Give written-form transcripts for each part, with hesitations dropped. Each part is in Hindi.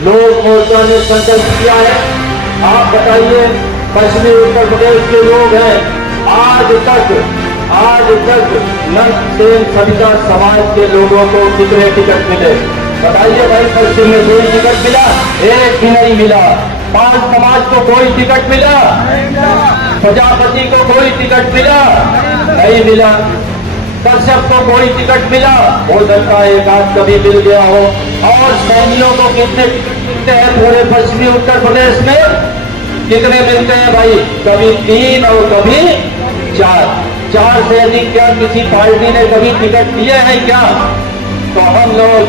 लोक मोर्चा ने संकल्प किया है। आप बताइए, पश्चिमी उत्तर प्रदेश के लोग हैं, आज तक नक्सेल सविता समाज के लोगों को कितने टिकट मिले? बताइए भाई, पश्चिम में कोई टिकट मिला? एक भी नहीं मिला। 5 समाज को कोई टिकट मिला? प्रजापति को कोई टिकट मिला? नहीं मिला। कश्यप को कोई टिकट मिला? हो सकता है एक आध कभी मिल गया हो। और सैनियों को कितने टिकट मिलते हैं पूरे पश्चिमी उत्तर प्रदेश में? कितने मिलते हैं भाई? कभी 3 और कभी 4 से अधिक क्या किसी पार्टी ने कभी टिकट दिए हैं क्या? तो हम लोग,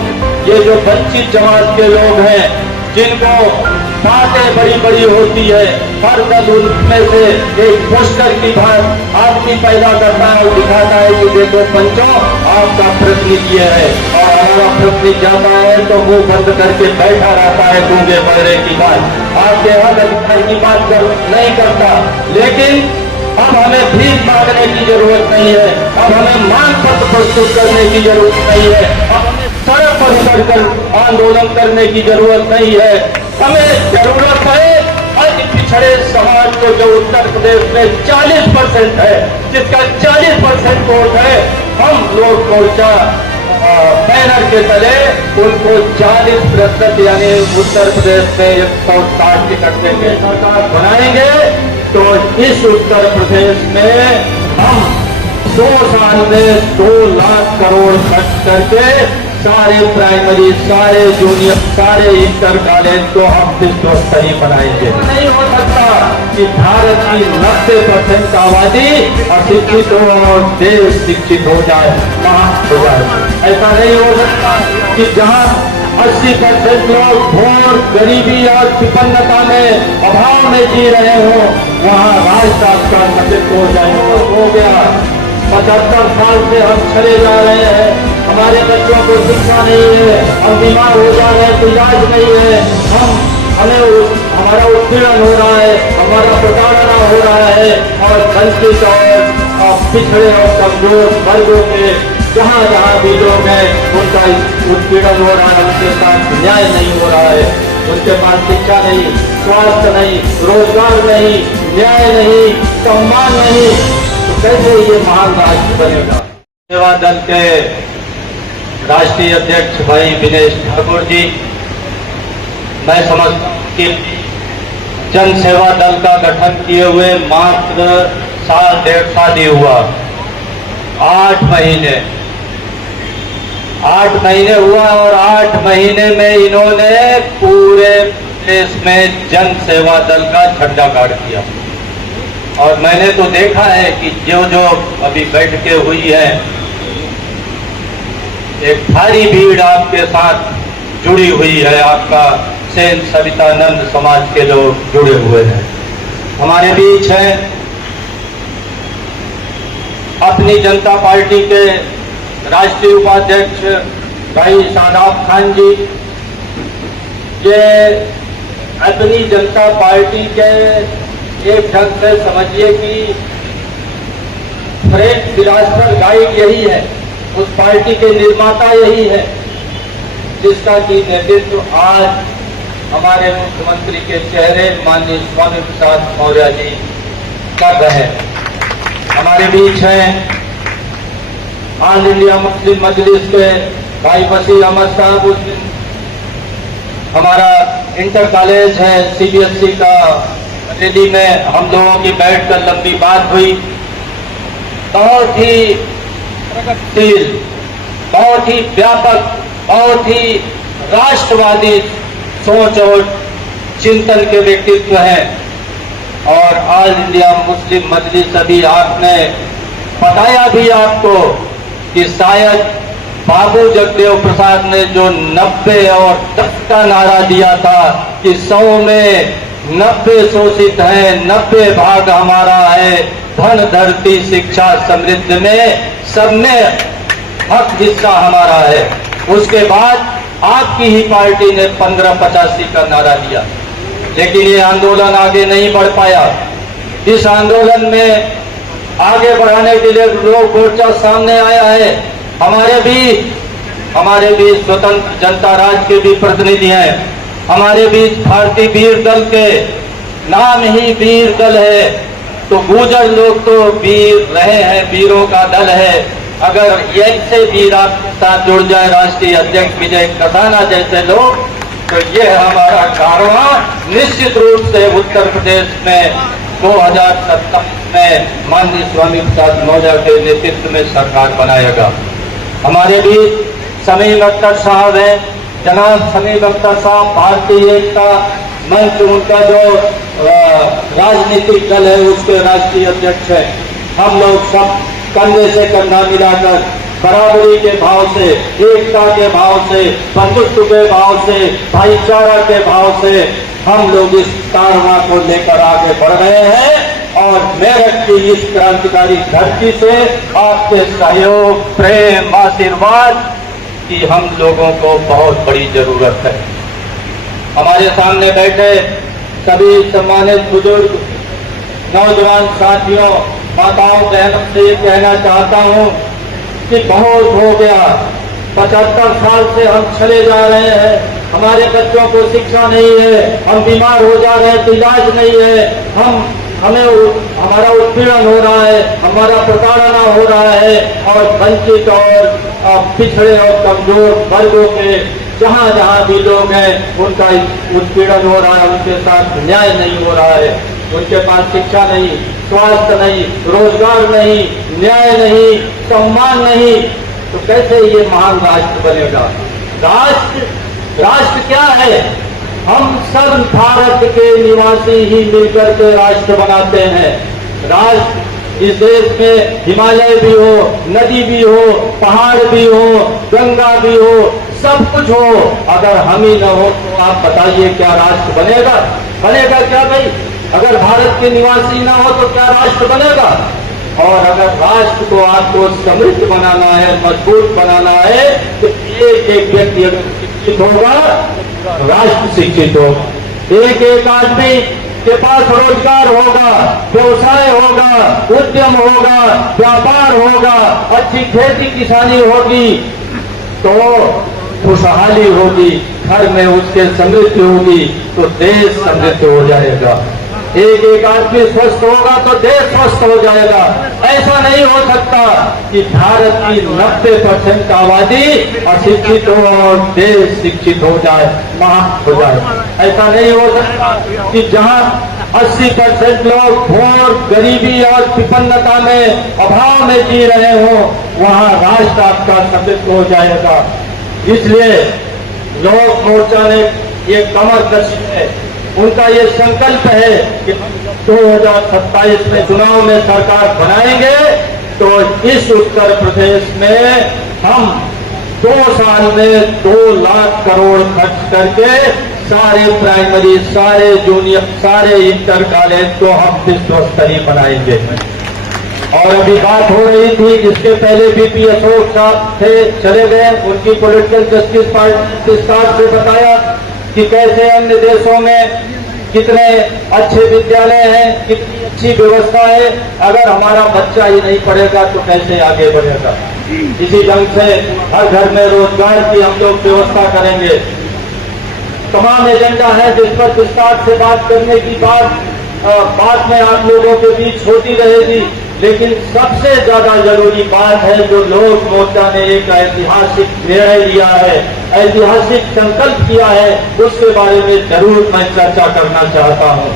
ये जो वंचित जमात के लोग हैं, जिनको बातें बड़ी बड़ी होती है, हर दल उनमें से एक पोस्टर की बात आदमी पैदा करता है और दिखाता है कि देखो पंचों, आपका प्रतिनिधि है, और हमारा प्रतिनिधि जाता है तो मुंह बंद करके बैठा रहता है गूंगे बहरे की बात, आपके हक अधिकार की बात नहीं करता। लेकिन अब हमें भीख मांगने की जरूरत नहीं है, अब हमें मांग पत्र प्रस्तुत करने की जरूरत नहीं है, अब हमें सड़क पर उतरकर आंदोलन करने की जरूरत नहीं है। हमें जरूरत है अति पिछड़े समाज को, जो उत्तर प्रदेश में 40% है, जिसका 40% वोट है, हम लोग मोर्चा बैनर के तले उनको 40% यानी उत्तर प्रदेश में 160 टिकट देंगे, सरकार बनाएंगे। तो इस उत्तर प्रदेश में हम 2 साल में 2 लाख करोड़ खर्च करके सारे प्राइमरी, सारे जूनियर, सारे इंटर कॉलेज को हम विश्व स्तरीय बनाएंगे। नहीं हो सकता कि भारत की 90% आबादी अशिक्षित हो और देश शिक्षित हो जाए, हो जाए। ऐसा नहीं हो सकता कि जहां 80% लोग घोर गरीबी और विपन्नता में, अभाव में जी रहे हो, वहां राष्ट्र का नष्ट हो जाए। हो गया 75 साल से हम चले जा रहे हैं, हमारे बच्चों को शिक्षा नहीं है, हम बीमार हो जा रहे हैं तो इलाज नहीं है, हमारा उत्पीड़न हो रहा है, हमारा प्रताड़ना हो रहा है, और वंचित और पिछड़े और कमजोर वर्गों के जहाँ जहाँ भी लोग हैं उनका उत्पीड़न हो रहा है, उनके साथ न्याय नहीं हो रहा है, उनके पास शिक्षा नहीं, स्वास्थ्य नहीं, रोजगार नहीं, न्याय नहीं, सम्मान नहीं, तो कैसे ये महान राष्ट्र बनेगा? सेवा दल के राष्ट्रीय अध्यक्ष भाई विनेश ठाकुर जी, मैं समझता हूँ कि जन सेवा दल का गठन किए हुए मात्र 1.5 साल ही हुआ, 8 महीने हुआ, और 8 महीने में इन्होंने पूरे देश में जन सेवा दल का झंडा गाड़ दिया। और मैंने तो देखा है कि जो जो अभी बैठकें हुई है, एक भारी भीड़ आपके साथ जुड़ी हुई है, आपका सेन सवितानंद समाज के लोग जुड़े हुए हैं। हमारे बीच हैं अपनी जनता पार्टी के राष्ट्रीय उपाध्यक्ष भाई शादाब खान जी। ये अपनी जनता पार्टी के एक ढंग से समझिए कि फ्रेंच फिलासफर गाइड यही है, उस पार्टी के निर्माता यही है, जिसका कि नेतृत्व आज हमारे मुख्यमंत्री के चेहरे माननीय स्वामी प्रसाद मौर्य जी कर रहे हैं। हमारे बीच हैं ऑल इंडिया मुस्लिम मजलिस के भाई बशीर अहमद साहब। उस दिन हमारा इंटर कॉलेज है CBSE का, दिल्ली में हम लोगों की बैठकर लंबी बात हुई, बहुत ही प्रगतिशील, बहुत ही व्यापक, बहुत ही राष्ट्रवादी सोच और चिंतन के व्यक्तित्व हैं। और ऑल इंडिया मुस्लिम मजलिस अभी आपने बताया भी आपको कि शायद बाबू जगदेव प्रसाद ने जो 90 और 10 का नारा दिया था कि 100 में 90 शोषित है, 90 भाग हमारा है, धन धरती शिक्षा समृद्ध में सब में हक हिस्सा हमारा है। उसके बाद आपकी ही पार्टी ने 1585 का नारा दिया, लेकिन ये आंदोलन आगे नहीं बढ़ पाया। इस आंदोलन में आगे बढ़ाने के लिए लोक मोर्चा सामने आया है। हमारे भी स्वतंत्र जनता राज के भी प्रतिनिधि हैं, हमारे बीच भारतीय वीर दल के नाम ही वीर दल है, तो गुर्जर लोग तो वीर रहे हैं, वीरों का दल है। अगर ऐसे वीर आपके साथ जुड़ जाए राष्ट्रीय अध्यक्ष विजय कसाना जैसे लोग, तो ये हमारा कारवां निश्चित रूप से उत्तर प्रदेश में 2027 में माननीय स्वामी प्रसाद मौर्य के नेतृत्व में सरकार बनाएगा। हमारे बीच समीम अख्तर साहब हैं, जनाब समीम अख्तर साहब भारतीय एकता मंच उनका जो राजनीतिक दल है उसके राष्ट्रीय अध्यक्ष है। हम लोग सब कंधे से कंधा मिलाकर बराबरी के भाव से, एकता के भाव से, बंधुत्व के भाव से, भाईचारा के भाव से हम लोग इस कारवां को लेकर आगे बढ़ रहे हैं। और मेरठ की इस क्रांतिकारी धरती से आपके सहयोग, प्रेम, आशीर्वाद की हम लोगों को बहुत बड़ी जरूरत है। हमारे सामने बैठे सभी सम्मानित बुजुर्ग, नौजवान साथियों, माताओं, बहनों से ये कहना चाहता हूं कि बहुत हो गया। 75 साल से हम चले जा रहे हैं, हमारे बच्चों को शिक्षा नहीं है, हम बीमार हो जा रहे हैं तो इलाज नहीं है, हमारा उत्पीड़न हो रहा है, हमारा प्रताड़ना हो रहा है, और वंचित और पिछड़े और कमजोर वर्गों के जहां जहां भी लोग हैं उनका उत्पीड़न हो रहा है, उनके साथ न्याय नहीं हो रहा है। उनके पास शिक्षा नहीं, स्वास्थ्य नहीं, रोजगार नहीं, न्याय नहीं, सम्मान नहीं, तो कैसे ये महान राष्ट्र बनेगा? राष्ट्र क्या है? हम सब भारत के निवासी ही मिलकर के राष्ट्र बनाते हैं। राष्ट्र इस देश में हिमालय भी हो, नदी भी हो, पहाड़ भी हो, गंगा भी हो, सब कुछ हो, अगर हम ही न हो तो आप बताइए क्या राष्ट्र बनेगा? बनेगा क्या भाई? अगर भारत के निवासी ना हो तो क्या राष्ट्र बनेगा? और अगर राष्ट्र को आपको समृद्ध बनाना है, मजबूत बनाना है, तो एक एक व्यक्ति अगर शिक्षित होगा, राष्ट्र शिक्षित होगा। एक एक आदमी के पास रोजगार होगा, व्यवसाय होगा, उद्यम होगा, व्यापार होगा, अच्छी खेती किसानी होगी, तो खुशहाली होगी, घर में उसके समृद्धि होगी, तो देश समृद्ध हो जाएगा। एक एक आदमी स्वस्थ होगा तो देश स्वस्थ हो जाएगा। ऐसा नहीं हो सकता कि भारत की 90% आबादी अशिक्षित हो और देश शिक्षित हो जाए, महान हो जाए। ऐसा नहीं हो सकता कि जहां 80% लोग घोर गरीबी और विपन्नता में, अभाव में जी रहे हो, वहां राष्ट्र आपका समृद्ध हो जाएगा। इसलिए लोक मोर्चा ने ये कमर कसी है, उनका ये संकल्प है कि 2027 में चुनाव में सरकार बनाएंगे तो इस उत्तर प्रदेश में हम 2 साल में 2 लाख करोड़ खर्च करके सारे प्राइमरी, सारे जूनियर, सारे इंटर कॉलेज को हम विश्व स्तरीय बनाएंगे। और अभी बात हो रही थी, इसके पहले बीपी अशोक साहब थे, चले गए, उनकी पॉलिटिकल जस्टिस पार्टी विस्तार से बताया कि कैसे अन्य देशों में कितने अच्छे विद्यालय हैं, कितनी अच्छी व्यवस्था है। अगर हमारा बच्चा ही नहीं पढ़ेगा तो कैसे आगे बढ़ेगा? इसी ढंग से हर घर में रोजगार की हम लोग व्यवस्था करेंगे। तमाम एजेंडा है जिस पर विस्तार से बात करने की बात में आप लोगों के बीच होती रहेगी, लेकिन सबसे ज्यादा जरूरी बात है जो लोक मोर्चा ने एक ऐतिहासिक निर्णय लिया है, ऐतिहासिक संकल्प किया है, उसके बारे में जरूर मैं चर्चा करना चाहता हूं।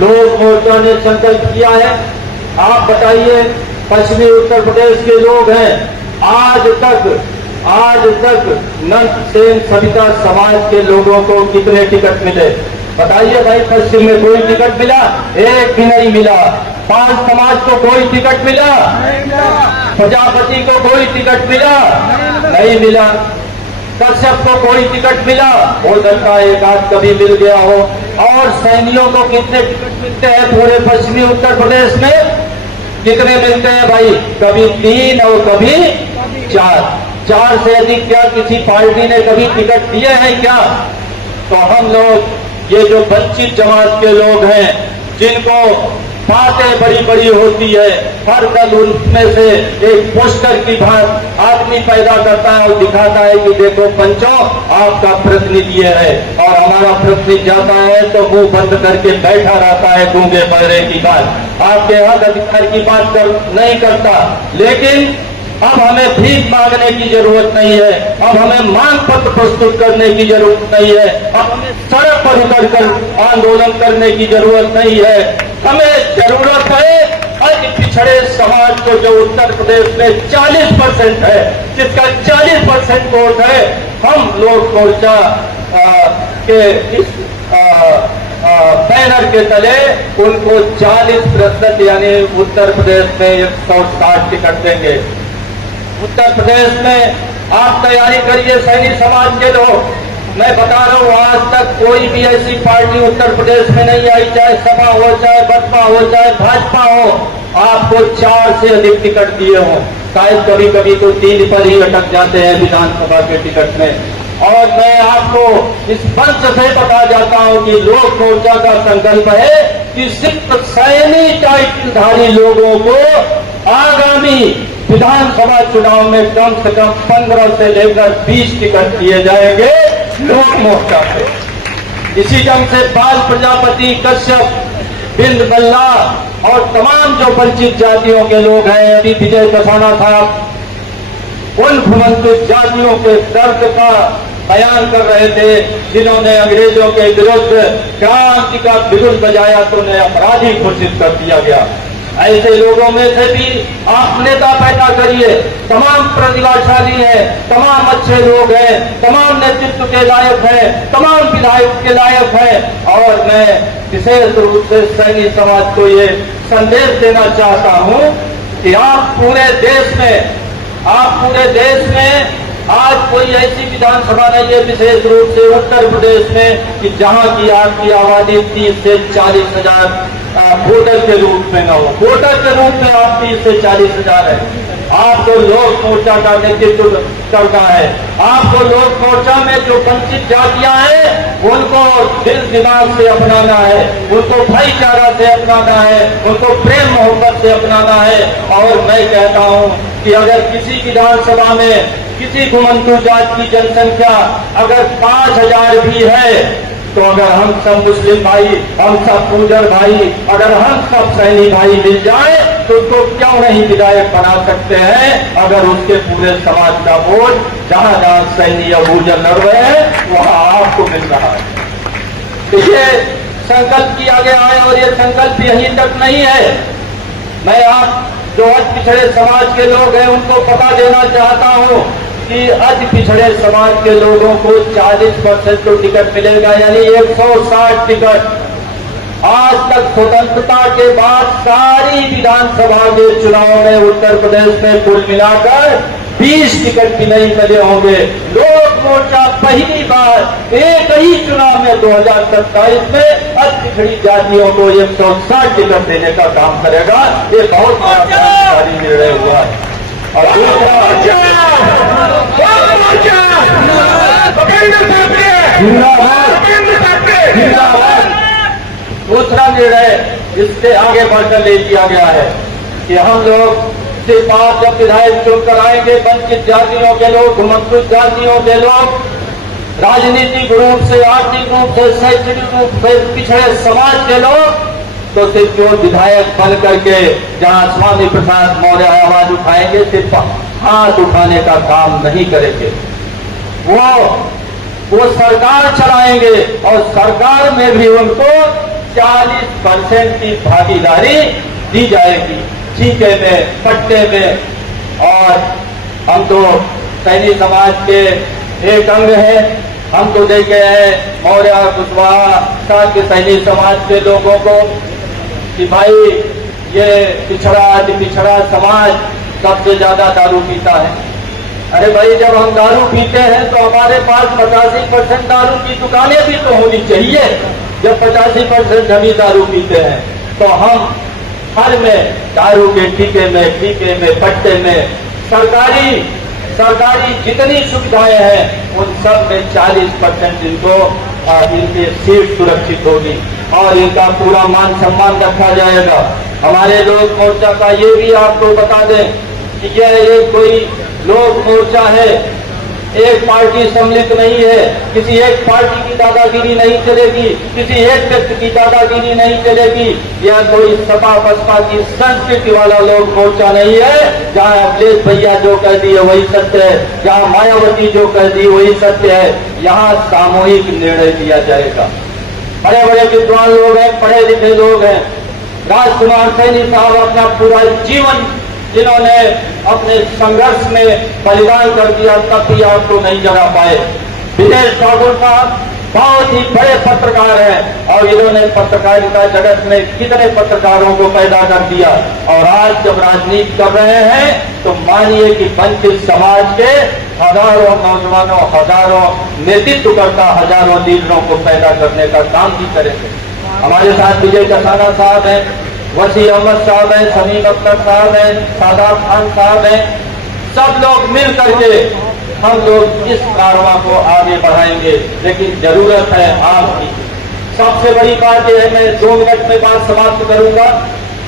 लोक मोर्चा ने संकल्प किया है, आप बताइए, पश्चिमी उत्तर प्रदेश के लोग हैं, आज तक नंद सेन सविता समाज के लोगों को कितने टिकट मिले? बताइए भाई, पश्चिम में कोई टिकट मिला? एक भी नहीं मिला। 5 समाज को कोई टिकट मिला? प्रजापति को कोई टिकट मिला? नहीं मिला। कश्यप को कोई टिकट मिला? हो सकता है एक आध कभी मिल गया हो। और सैनियों को कितने टिकट मिलते हैं पूरे पश्चिमी उत्तर प्रदेश में? कितने मिलते हैं भाई? कभी 3 और कभी 4 से अधिक क्या किसी पार्टी ने कभी टिकट दिए हैं क्या? तो हम लोग, ये जो वंचित जमात के लोग हैं, जिनको बातें बड़ी बड़ी होती है, हर कल उनमें से एक पोस्टर की भांति आदमी पैदा करता है और दिखाता है कि देखो पंचों आपका प्रतिनिधि है, और हमारा प्रतिनिधि जाता है तो मुंह बंद करके बैठा रहता है गूंगे बहरे की बात, आपके हक अधिकार की बात नहीं करता। लेकिन अब हमें भीख मांगने की जरूरत नहीं है, अब हमें मांग पत्र प्रस्तुत करने की जरूरत नहीं है, अब हमें सड़क पर उतरकर आंदोलन करने की जरूरत नहीं है। हमें जरूरत है अति पिछड़े समाज को, जो उत्तर प्रदेश में 40% है, जिसका 40% वोट है, हम लोग मोर्चा के इस बैनर के तले उनको 40% यानी उत्तर प्रदेश में 160 टिकट देंगे। उत्तर प्रदेश में आप तैयारी करिए सैनी समाज के लोग, मैं बता रहा हूं आज तक कोई भी ऐसी पार्टी उत्तर प्रदेश में नहीं आई, चाहे सपा हो, चाहे बसपा हो, चाहे भाजपा हो, आपको 4 से अधिक टिकट दिए हों, शायद कभी कभी तो 3 पर ही अटक जाते हैं विधानसभा के टिकट में। और मैं आपको इस मंच से बता जाता हूं कि लोक मोर्चा का संकल्प है कि सिर्फ सैनी टाइटलधारी लोगों को आगामी विधानसभा चुनाव में कम से कम 15 से लेकर 20 टिकट दिए जाएंगे लोक मोर्चा से। इसी ढंग से बाल प्रजापति, कश्यप, बिंद बल्ला और तमाम जो वंचित जातियों के लोग हैं, अभी विजय कसाना था, उन वंचित जातियों के दर्द का बयान कर रहे थे, जिन्होंने अंग्रेजों के विरुद्ध क्रांति का बिगुल बजाया तो उन्हें अपराधी घोषित कर दिया गया। ऐसे लोगों में से भी आप नेता पैदा करिए, तमाम प्रतिभाशाली हैं, तमाम अच्छे लोग हैं, तमाम नेतृत्व के लायक हैं, तमाम विधायक के लायक हैं। और मैं विशेष रूप से सैनी समाज को ये संदेश देना चाहता हूं कि आप पूरे देश में आज कोई ऐसी विधानसभा नहीं है, विशेष रूप से उत्तर प्रदेश में, कि जहां की आपकी आबादी 30 से 40 हजार वोटर के रूप में न हो। वोटर के रूप में आप 30 से 40 हजार है। आपको लोक मोर्चा का नेतृत्व करना है, आपको लोक मोर्चा में जो वंचित जातियां हैं उनको दिल दिमाग से अपनाना है, उनको भाईचारा से अपनाना है, उनको प्रेम मोहब्बत से अपनाना है। और मैं कहता हूं कि अगर किसी विधानसभा में किसी घुमंतु जात की जनसंख्या अगर 5000 भी है, तो अगर हम सब मुस्लिम भाई, हम सब पूजन भाई, अगर हम सब सैनी भाई मिल जाए तो उसको क्यों नहीं विधायक बना सकते हैं, अगर उसके पूरे समाज का वोट जहां जहां सैनी या पूजन लड़ रहे हैं वहां आपको मिल रहा है। तो ये संकल्प किया गया है और ये संकल्प यहीं तक नहीं है। मैं आप जो अति पिछड़े समाज के लोग हैं उनको पता देना चाहता हूं कि अति पिछड़े समाज के लोगों को 40% तो टिकट मिलेगा, यानी 160 टिकट। आज तक स्वतंत्रता के बाद सारी विधानसभा के चुनाव में उत्तर प्रदेश में कुल मिलाकर 20 टिकट भी नहीं मिले होंगे। लोक मोर्चा पहली बार एक ही चुनाव में 2027 में अति पिछड़ी जातियों को 160 टिकट देने का काम करेगा। ये बहुत बड़ा क्रांतिकारी निर्णय हुआ है। और दूसरा निर्णय इससे आगे बढ़कर ले लिया गया है कि हम लोग से बात जब विधायक चुनकर आएंगे, वंचित जातियों के लोग, घुमंतु जातियों के लोग, राजनीतिक रूप से, आर्थिक रूप से, शैक्षणिक रूप से पिछड़े समाज के लोग, तो सिर्फ जो विधायक बन करके जहां स्वामी प्रसाद मौर्य आवाज उठाएंगे, सिर्फ हाथ उठाने का काम नहीं करेंगे, वो सरकार चलाएंगे और सरकार में भी उनको 40% की भागीदारी दी जाएगी, ठीके में, पट्टे में। और हम तो सैनी समाज के एक अंग है, हम तो देखे हैं मौर्य, कुशवाहा, साथ के सैनी समाज के लोगों को कि भाई ये पिछड़ा समाज सबसे ज्यादा दारू पीता है। अरे भाई, जब हम दारू पीते हैं तो हमारे पास 85% दारू की दुकानें भी तो होनी चाहिए। जब 85% हम ही दारू पीते हैं तो हम हर में दारू के ठेके में, पट्टे में, सरकारी जितनी सुविधाएं हैं उन सब में 40% इनकी सीट सुरक्षित होगी। और इनका पूरा मान सम्मान रखा जाएगा। हमारे लोक मोर्चा का ये भी आपको बता दें कि यह एक कोई लोक मोर्चा है, एक पार्टी सम्मिलित नहीं है, किसी एक पार्टी की दादागिरी नहीं चलेगी, किसी एक व्यक्ति की दादागिरी नहीं चलेगी। यह कोई सपा बसपा की संस्कृति वाला लोक मोर्चा नहीं है जहां अखिलेश भैया जो कह दिए वही सत्य है, जहां मायावती जो कह दी वही सत्य है। यहाँ सामूहिक निर्णय लिया जाएगा। बड़े बड़े विद्वान लोग हैं, पढ़े लिखे लोग हैं। राजकुमार सैनी साहब अपना पूरा जीवन जिन्होंने अपने संघर्ष में बलिदान कर दिया, तब भी आपको नहीं जगा पाए। विजय ठाकुर साहब बहुत ही बड़े पत्रकार हैं और इन्होंने पत्रकारिता जगत में कितने पत्रकारों को पैदा कर दिया। और आज जब राजनीति कर रहे हैं तो मानिए कि वंचित समाज के हजारों नौजवानों, हजारों नेतृत्वकर्ता, हजारों लीडरों को पैदा करने का काम भी करेंगे। हमारे साथ विजय कसाना साहब हैं, वसी अहमद साहब हैं, समीम अख्तर साहब हैं, सादाब खान साहब हैं। सब लोग मिल करके हम लोग इस कारवां को आगे बढ़ाएंगे, लेकिन जरूरत है आपकी। सबसे बड़ी बात यह है, मैं 2 मिनट में बात समाप्त करूंगा।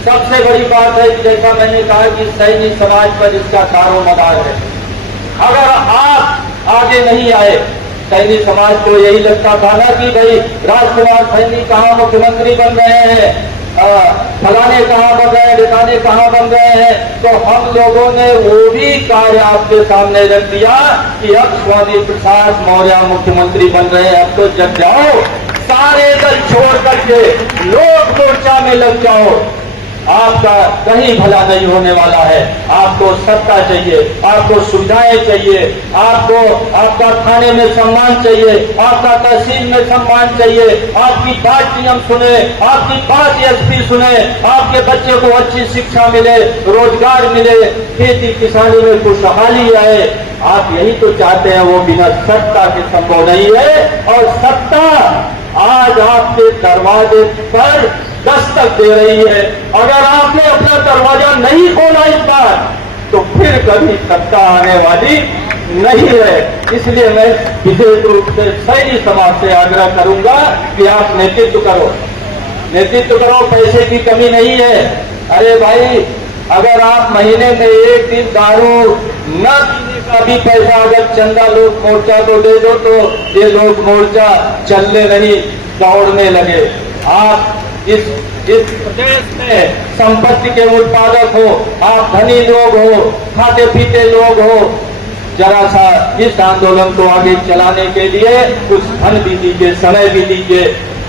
सबसे बड़ी बात है कि जैसा मैंने कहा कि सैनी समाज पर इसका दारोमदार है। अगर आप आगे नहीं आए, सैनी समाज को यही लगता था ना कि भाई राजकुमार सैनी कहाँ मुख्यमंत्री बन रहे हैं, फलाने कहाँ बन रहे हैं, ढिकाने कहाँ बन रहे हैं, तो हम लोगों ने वो भी कार्य आपके सामने रख दिया कि अब स्वामी प्रसाद मौर्य मुख्यमंत्री बन रहे हैं। अब तो जग जाओ, सारे दल छोड़ करके लोक मोर्चा में लग जाओ। आपका कहीं भला नहीं होने वाला है। आपको सत्ता चाहिए, आपको सुविधाएं चाहिए, आपको आपका थाने में सम्मान चाहिए, आपका तहसील में सम्मान चाहिए, आपकी बात नियम सुने, आपकी बात एसपी सुने, आपके बच्चे को अच्छी शिक्षा मिले, रोजगार मिले, खेती किसानी में खुशहाली आए। आप यही तो चाहते हैं, वो बिना सत्ता के संभव नहीं है। और सत्ता आज आपके दरवाजे पर दस्तक दे रही है। अगर आपने अपना दरवाजा नहीं खोला इस बार, तो फिर कभी सत्ता आने वाली नहीं है। इसलिए मैं विशेष रूप से सैनी समाज से आग्रह करूंगा कि आप नेतृत्व करो, नेतृत्व करो। पैसे की कमी नहीं है। अरे भाई, अगर आप महीने में एक दिन दारू न पीने का भी पैसा अगर चंदा लोक मोर्चा को दे दो तो ये लोक मोर्चा चलने नहीं, दौड़ने लगे। आप इस प्रदेश में संपत्ति के उत्पादक हो, आप धनी लोग हो, खाते पीते लोग हो, जरा सा इस आंदोलन को आगे चलाने के लिए कुछ धन भी दीजिए, समय भी दीजिए।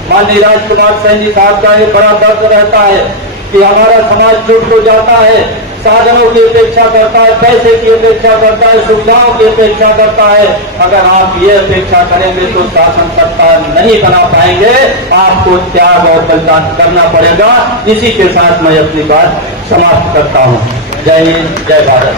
माननीय राजकुमार सैनी साहब का एक बड़ा दर्द रहता है कि हमारा समाज जुट तो जाता है, साधनों की अपेक्षा करता है, पैसे की अपेक्षा करता है, सुविधाओं की अपेक्षा करता है। अगर आप ये अपेक्षा करेंगे तो शासन सत्ता नहीं बना पाएंगे। आपको त्याग और बलिदान करना पड़ेगा। इसी के साथ मैं अपनी बात समाप्त करता हूँ। जय हिंद, जय भारत।